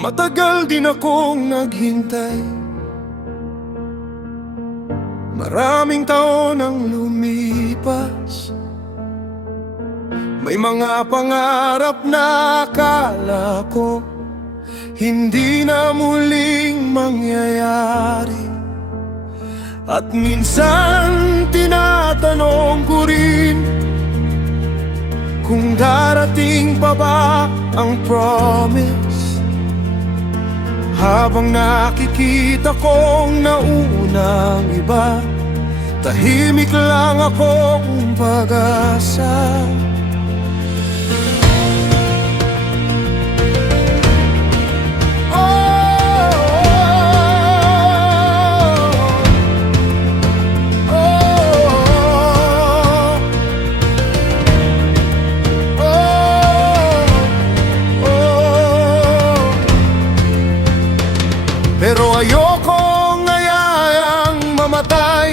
Matagal din akong naghintay, maraming taon ang lumipas. May mga pangarap na akala ko hindi na muling mangyayari. At minsan tinatanong ko rin kung darating pa ba ang promise. Habang nakikita kong naunang iba, tahimik lang akong pag-asa. Pero ayokong ngayang mamatay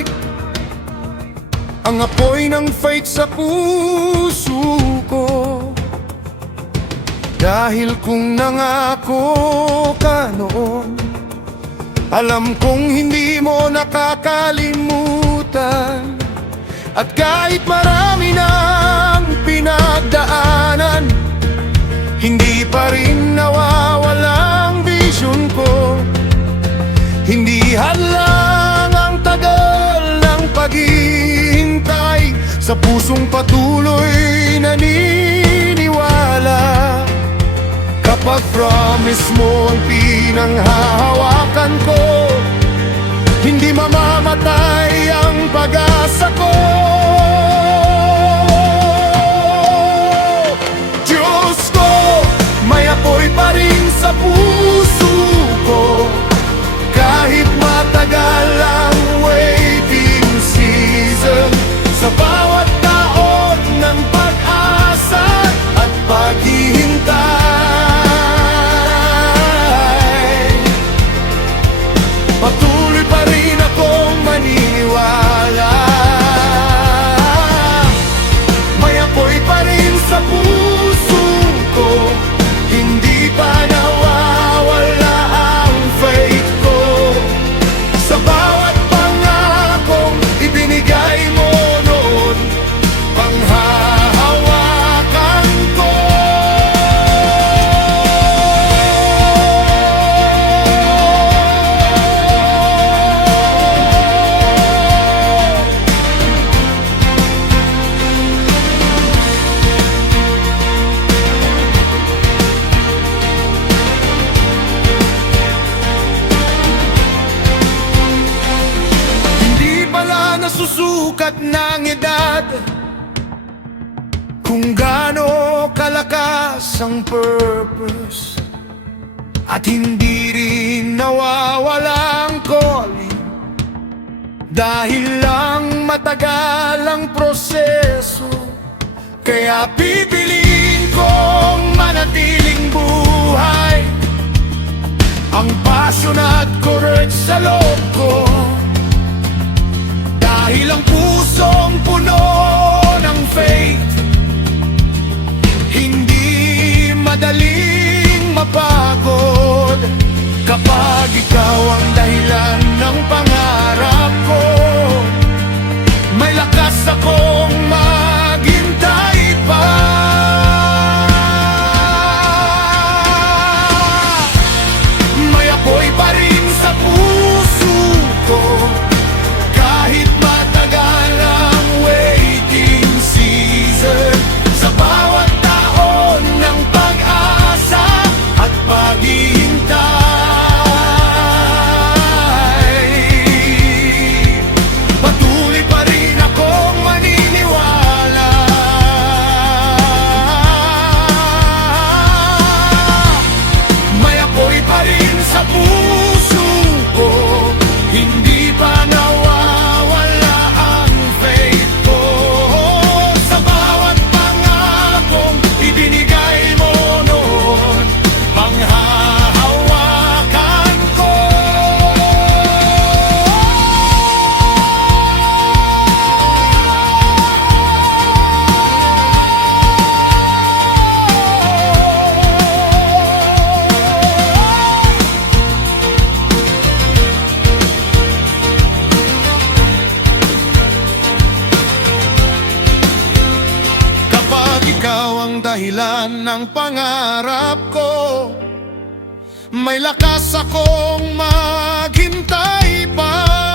ang apoy ng faith sa puso ko. Dahil kung nangako ka noon, alam kong hindi mo nakakalimutan. At kahit marami nang pinagdaanan, hindi pa rin nawawalang vision ko. Hindi hadlang ang tagal ng paghihintay sa pusong patuloy naniniwala. Kapag promise mo ang pinanghahawakan ko, hindi mamamatay ang pag-asa ko. Diyos ko, may apoy pa rin sa puso ko. Kahit matagal ang waiting season, sa bawat taon ng pag-asa at paghihintay, patuloy pa rin akong maniniwala. May apoy pa rin sa puso ko, hindi pa nawawala ang faith ko. Sa bawat pangakong ibinigay mo noon, panghahawakan ko. Nasusukat ng edad kung gaano kalakas ang purpose, at hindi rin nawawala ang calling dahil lang matagal ang proseso. Kaya pipiliin kong manatiling buhay ang passion at courage sa loob ko. Dahil ang pusong puno ng faith, hindi madaling mapagod. Kapag ikaw ang dahilan ng pangarap ko, may lakas akong maghintay pa. May apoy pa rin sa puso ko, kahit matagal ang waiting season, sa bawat taon ng pag-asa at paghihintay, ang dahilan ng pangarap ko. May lakas akong maghintay pa.